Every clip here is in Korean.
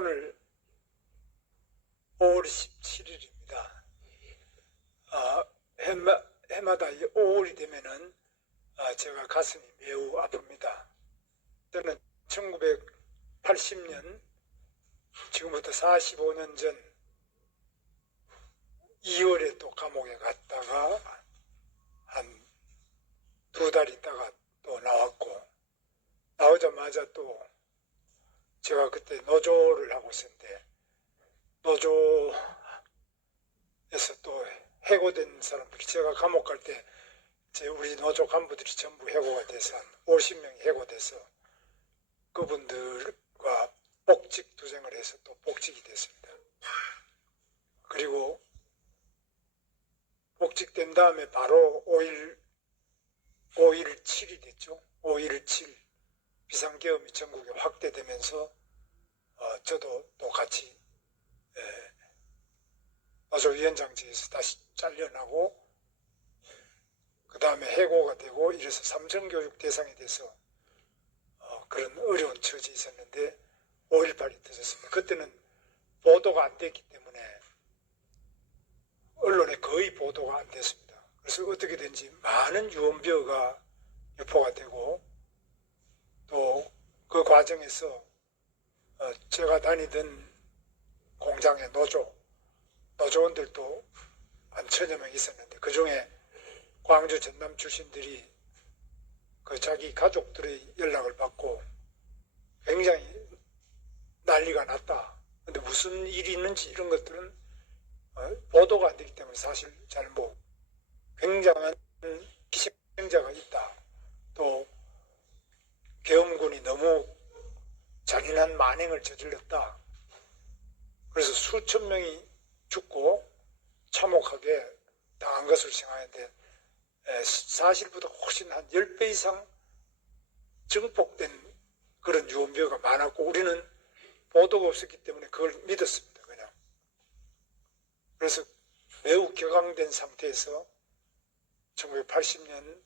오늘 5월 17일입니다. 아, 해마, 해마다 이 5월이 되면은 아, 제가 가슴이 매우 아픕니다. 저는 1980년 지금부터 45년 전 2월에 또 감옥에 갔다가 한 두 달 있다가 또 나왔고 나오자마자 또 제가 그때 노조를 하고 있었는데 노조에서 또 해고된 사람들이 제가 감옥 갈 때 제 우리 노조 간부들이 전부 해고가 돼서 한 50명이 해고돼서 그분들과 복직 투쟁을 해서 또 복직이 됐습니다. 그리고 복직된 다음에 바로 5일 5일 7이 됐죠. 5일 7 비상계엄이 전국에 확대되면서 어, 저도 또 같이 예, 노조위원장직에서 다시 잘려나고 그 다음에 해고가 되고 이래서 삼성교육 대상이 돼서 어, 그런 어려운 처지에 있었는데 5.18이 터졌습니다. 그때는 보도가 안 됐기 때문에 언론에 거의 보도가 안 됐습니다. 그래서 어떻게 된지 많은 유언비어가 유포가 되고 또 그 과정에서 어, 제가 다니던 공장의 노조, 노조원들도 한 천여 명 있었는데 그 중에 광주 전남 출신들이 그 자기 가족들의 연락을 받고 굉장히 난리가 났다. 근데 무슨 일이 있는지 이런 것들은 어, 보도가 안 되기 때문에 사실 잘 못. 굉장한 희생자가 있다. 또 계엄군이 너무 잔인한 만행을 저질렀다. 그래서 수천 명이 죽고 참혹하게 당한 것을 생각하는데 에, 사실보다 훨씬 한 10배 이상 증폭된 그런 유언비어가 많았고 우리는 보도가 없었기 때문에 그걸 믿었습니다. 그냥. 그래서 매우 격앙된 상태에서 1980년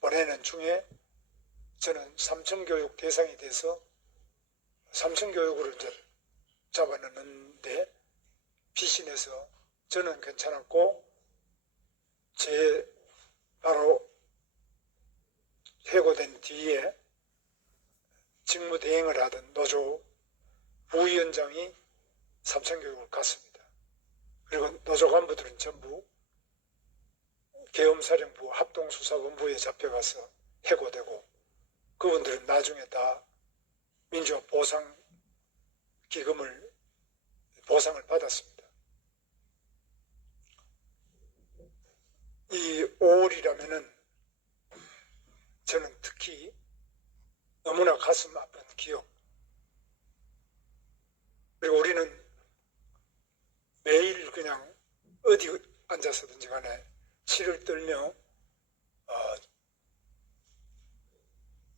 보내는 중에 저는 삼성교육 대상이 돼서 삼성교육을 이제 잡아넣는데 피신해서 저는 괜찮았고 제 바로 해고된 뒤에 직무대행을 하던 노조 부위원장이 삼성교육을 갔습니다. 그리고 노조 간부들은 전부 계엄사령부 합동수사본부에 잡혀가서 해고되고 그분들은 나중에 다 민주화 보상 기금을 보상을 받았습니다. 이 5월이라면은 저는 특히 너무나 가슴 아픈 기억. 그리고 우리는 매일 그냥 어디 앉아서든지 간에 치를 떨며 어,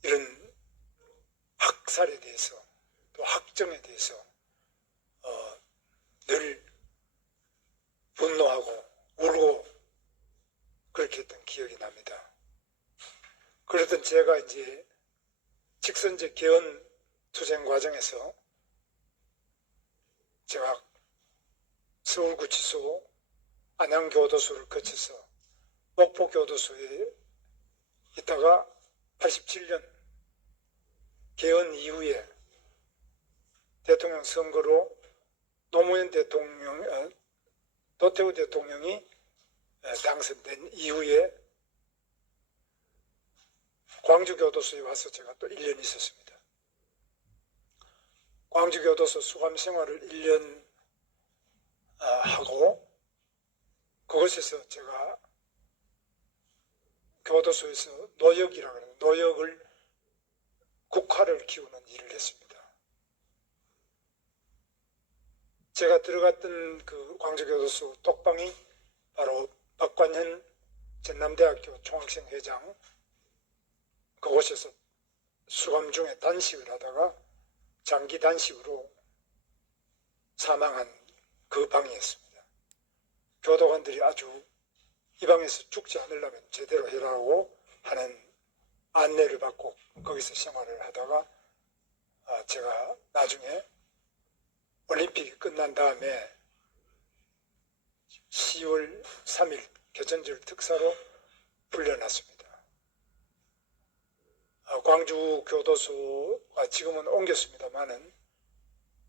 이런 학살에 대해서 또 학정에 대해서 어, 늘 분노하고 울고 그렇게 했던 기억이 납니다. 그랬던 제가 이제 직선제 개헌 투쟁 과정에서 제가 서울구치소 안양교도소를 거쳐서 목포교도소에 있다가 87년 개헌 이후에 대통령 선거로 노무현 대통령, 어, 노태우 대통령이 에, 당선된 이후에 광주교도소에 와서 제가 또 1년 있었습니다. 광주교도소 수감 생활을 1년 아, 하고 그곳에서 제가 교도소에서 노역이라고 하는 노역을 국화를 키우는 일을 했습니다. 제가 들어갔던 그 광주교도소 독방이 바로 박관현 전남대학교 총학생 회장 그곳에서 수감 중에 단식을 하다가 장기 단식으로 사망한 그 방이었습니다. 교도관들이 아주 이 방에서 죽지 않으려면 제대로 해라고 하는 안내를 받고 거기서 생활을 하다가 아, 제가 나중에 끝난 다음에 10월 3일 개천절 특사로 불려놨습니다. 아, 광주 교도소가 지금은 옮겼습니다만은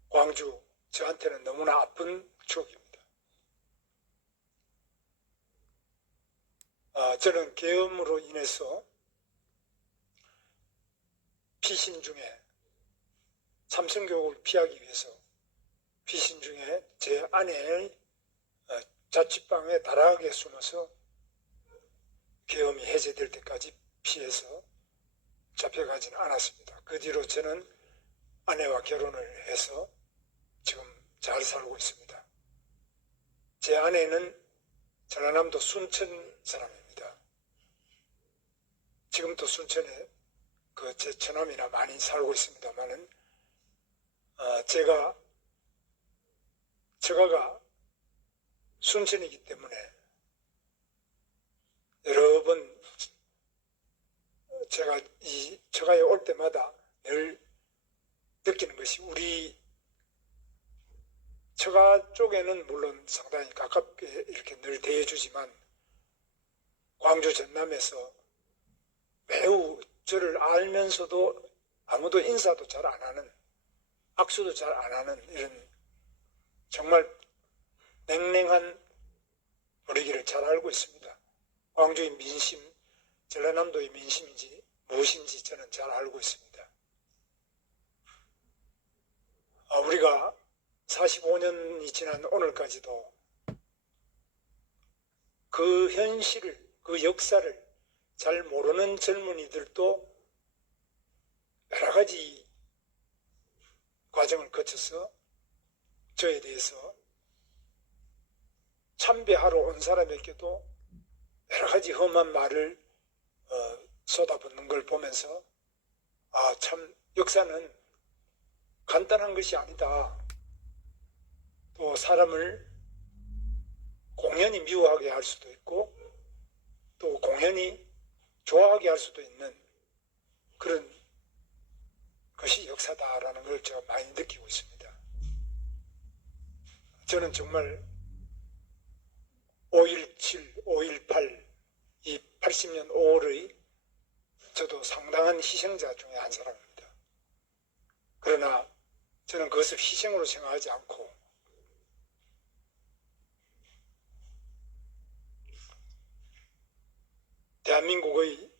광주 저한테는 너무나 아픈 추억입니다. 아, 저는 계엄으로 인해서 피신 중에 참성교육을 피하기 위해서 피신 중에 제 아내의 어, 자취방에 다락에 숨어서 계엄이 해제될 때까지 피해서 잡혀가지는 않았습니다. 그 뒤로 저는 아내와 결혼을 해서 지금 잘 살고 있습니다. 제 아내는 전라남도 순천 사람입니다. 지금도 순천에 그 제 처남이나 많이 살고 있습니다만은 어, 제가 처가가 순천이기 때문에 여러 번 제가 이 처가에 올 때마다 늘 느끼는 것이 우리 처가 쪽에는 물론 상당히 가깝게 이렇게 늘 대해주지만 광주 전남에서 매우 저를 알면서도 아무도 인사도 잘 안 하는 악수도 잘 안 하는 이런 정말 냉랭한 분위기를 잘 알고 있습니다. 광주의 민심, 전라남도의 민심인지 무엇인지 저는 잘 알고 있습니다. 아, 우리가 45년이 지난 오늘까지도 그 현실을, 그 역사를 잘 모르는 젊은이들도 여러 가지 과정을 거쳐서 저에 대해서 참배하러 온 사람에게도 여러 가지 험한 말을 어, 쏟아붓는 걸 보면서 아 참 역사는 간단한 것이 아니다. 또 사람을 공연히 미워하게 할 수도 있고 또 공연히 좋아하게 할 수도 있는 그런 것이 역사다라는 걸 제가 많이 느끼고 있습니다. 저는 정말 5.17, 5.18, 이 80년 5월의 저도 상당한 희생자 중에 한 사람입니다. 그러나 저는 그것을 희생으로 생각하지 않고 대한민국의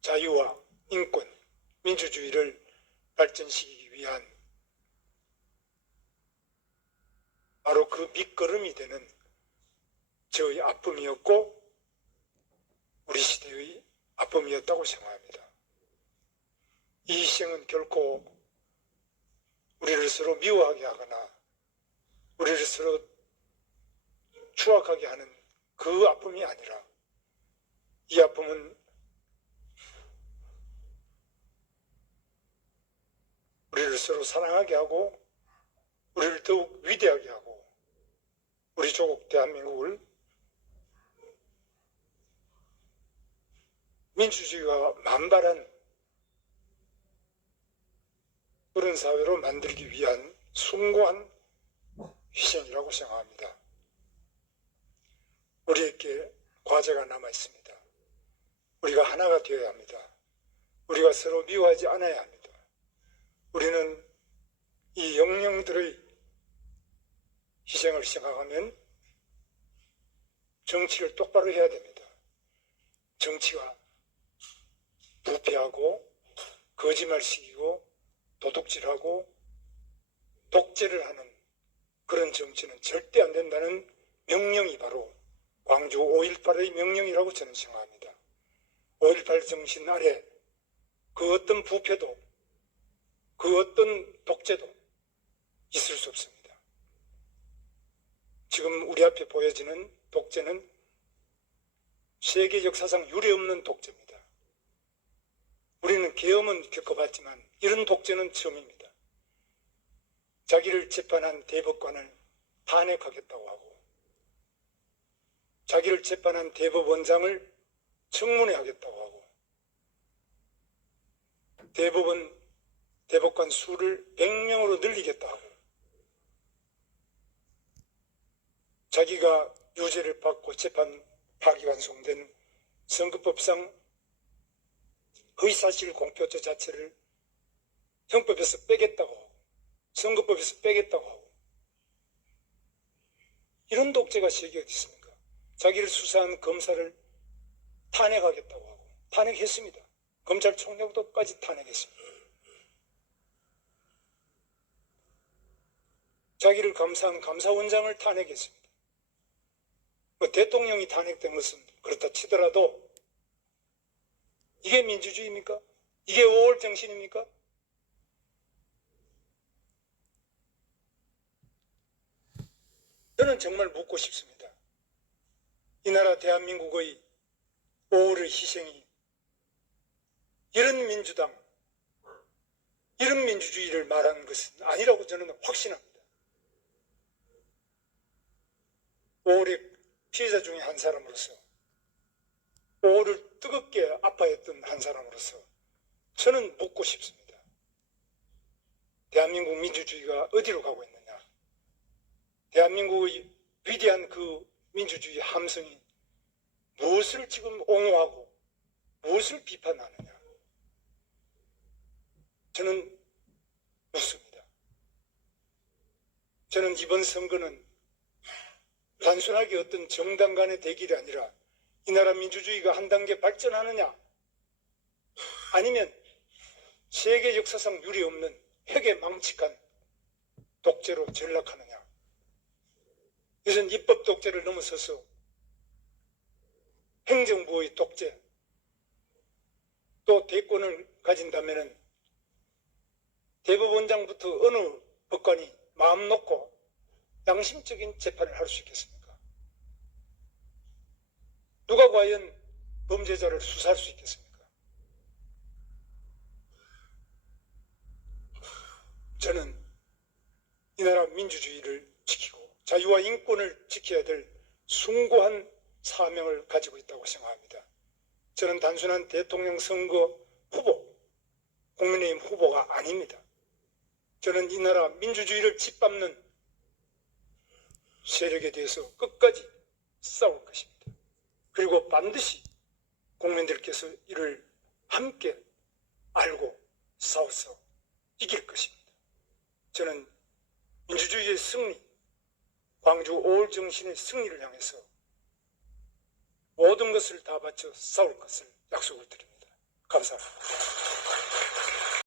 자유와 인권, 민주주의를 발전시키기 위한 바로 그 밑거름이 되는 저의 아픔이었고 우리 시대의 아픔이었다고 생각합니다. 이 희생은 결코 우리를 서로 미워하게 하거나 우리를 서로 추악하게 하는 그 아픔이 아니라 이 아픔은 우리를 서로 사랑하게 하고 우리를 더욱 위대하게 하고 우리 조국 대한민국을 민주주의가 만발한 그런 사회로 만들기 위한 숭고한 희생이라고 생각합니다. 우리에게 과제가 남아 있습니다. 우리가 하나가 되어야 합니다. 우리가 서로 미워하지 않아야 합니다. 우리는 이 영령들의 희생을 생각하면 정치를 똑바로 해야 됩니다. 정치가 부패하고 거짓말식이고 도둑질하고 독재를 하는 그런 정치는 절대 안 된다는 명령이 바로 광주 5.18의 명령이라고 저는 생각합니다. 5.18 정신 아래 그 어떤 부패도 그 어떤 독재도 있을 수 없습니다. 지금 우리 앞에 보여지는 독재는 세계 역사상 유례없는 독재입니다. 우리는 계엄은 겪어봤지만 이런 독재는 처음입니다. 자기를 재판한 대법관을 탄핵하겠다고 하고 자기를 재판한 대법원장을 청문회 하겠다고 하고 대법원 대법관 수를 100명으로 늘리겠다 하고 자기가 유죄를 받고 재판 파기환송된 선거법상 허위사실 공표죄 자체를 형법에서 빼겠다고 하고 선거법에서 빼겠다고 하고 이런 독재가 세계에 어디 있습니까? 자기를 수사한 검사를 탄핵하겠다고 하고 탄핵했습니다. 검찰총장도까지 탄핵했습니다. 자기를 감사한 감사원장을 탄핵했습니다. 뭐 대통령이 탄핵된 것은 그렇다 치더라도 이게 민주주의입니까? 이게 5월 정신입니까? 저는 정말 묻고 싶습니다. 이 나라 대한민국의 5월의 희생이 이런 민주당, 이런 민주주의를 말하는 것은 아니라고 저는 확신합니다. 5월의 피해자 중에 한 사람으로서 5월을 뜨겁게 아파했던 한 사람으로서 저는 묻고 싶습니다. 대한민국 민주주의가 어디로 가고 있느냐? 대한민국의 위대한 그 민주주의 함성이 무엇을 지금 옹호하고 무엇을 비판하느냐? 저는 묻습니다. 저는 이번 선거는 단순하게 어떤 정당 간의 대결이 아니라 이 나라 민주주의가 한 단계 발전하느냐 아니면 세계 역사상 유례 없는 핵에 망측한 독재로 전락하느냐 이것은 입법 독재를 넘어서서 행정부의 독재 또 대권을 가진다면 대법원장부터 어느 법관이 마음 놓고 양심적인 재판을 할 수 있겠습니까? 누가 과연 범죄자를 수사할 수 있겠습니까? 저는 이 나라 민주주의를 지키고 자유와 인권을 지켜야 될 숭고한 사명을 가지고 있다고 생각합니다. 저는 단순한 대통령 선거 후보, 국민의힘 후보가 아닙니다. 저는 이 나라 민주주의를 짓밟는 세력에 대해서 끝까지 싸울 것입니다. 그리고 반드시 국민들께서 이를 함께 알고 싸워서 이길 것입니다. 저는 민주주의의 승리, 광주 5월 정신의 승리를 향해서 모든 것을 다 바쳐 싸울 것을 약속을 드립니다. 감사합니다.